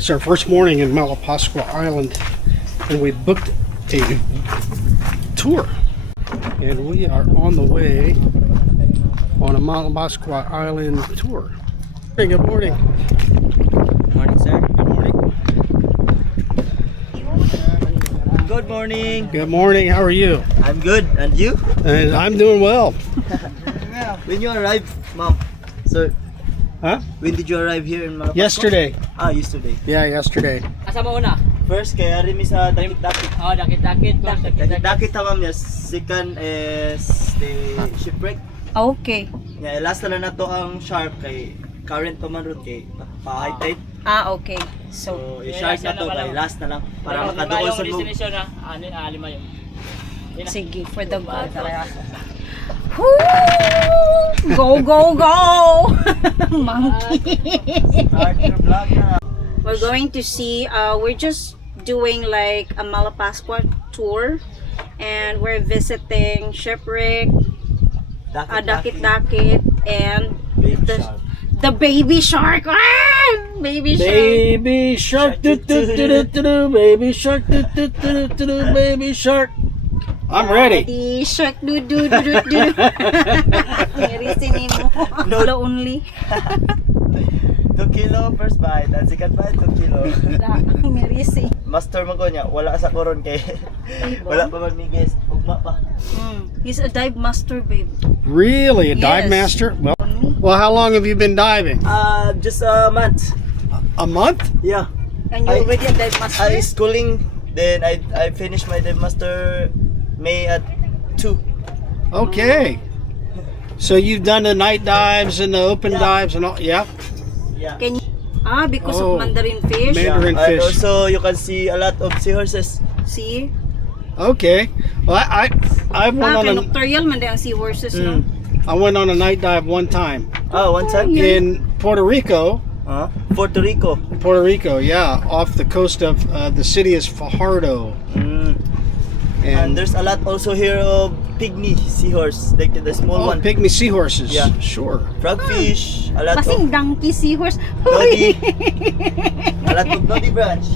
It's our first morning in Malapascua Island, and we booked a tour. And we are on the way on a Malapascua Island tour. Hey, good morning. Morning, sir. Good morning. Good morning. Good morning. How are you? I'm good. And you? And I'm doing well. When you arrived, ma'am? Sir, Huh? when did you arrive here in Malapascua? Yesterday. Yesterday. Yeah, yesterday. Asa mo una? First, kaya rin mi sa dakit-dakit. Oh, dakit-dakit. Dakit-dakit ha, ma'am. Yes. Second is the shipwreck. Okay. Yeah, last na to ang sharp kay current pa man ron kay pa-high tide. Okay. So, So, i-shark na to kay last na lang para makaduol sa yung move. destination na. Lima yun. sige, for the go. Woo! Go, go, go! Monkey. Start your vlog na. We're going to see, we're just doing like a Malapascua tour. And we're visiting Shipwreck, Dakit-Dakit, and Big shark. the baby shark. Ah! Baby shark. Baby shark, do do do do do do. Baby shark, do do do do do. Baby shark. I'm ready. Baby shark, do do do do do. Nirisin mo. No. No only. 2 kilo first bite, and second bite 2 kilo. Nirisin. Master mo ko niya, wala sa koron kay wala pa magmigis, ugma pa. He's a dive master, babe. Really, a dive Yes. master? Well, how long have you been diving? Just a month. A month? Yeah. And you already a dive master? I schooling, then I finished my dive master May at 2. Okay. So you've done the night dives and the open Yeah. dives and all? Yeah. Yeah. Can you? Because Oh. of mandarin fish? Mandarin And fish. also you can see a lot of seahorses. See? Okay. Well, I went on Kay a nocturial man ang seahorses, no? I went on a night dive one time One time in Puerto Rico. Puerto Rico. Puerto Rico, yeah, off the coast of the city is Fajardo. And there's a lot also here of pygmy seahorse, like the small one. Pygmy seahorses. Yeah. Sure. Frogfish, a lot Kasing of donkey seahorse. nodi. A lot of nodi branch.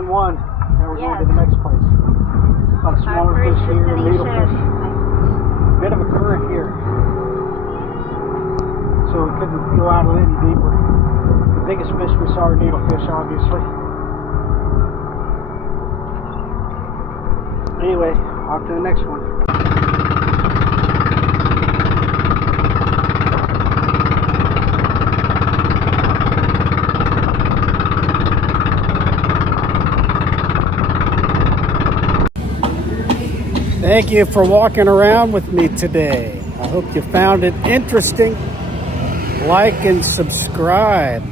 found one. Now we're going to the Yes. next place. Got a smaller Our fish first here, needlefish. destination. Bit of a current here. So we couldn't go out a little deeper. The biggest fish we saw are needlefish, obviously. Anyway, off to the next one. Thank you for walking around with me today. I hope you found it interesting. Like and subscribe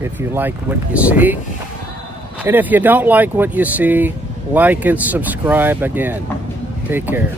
if you like what you see. And if you don't like what you see, like and subscribe again. Take care.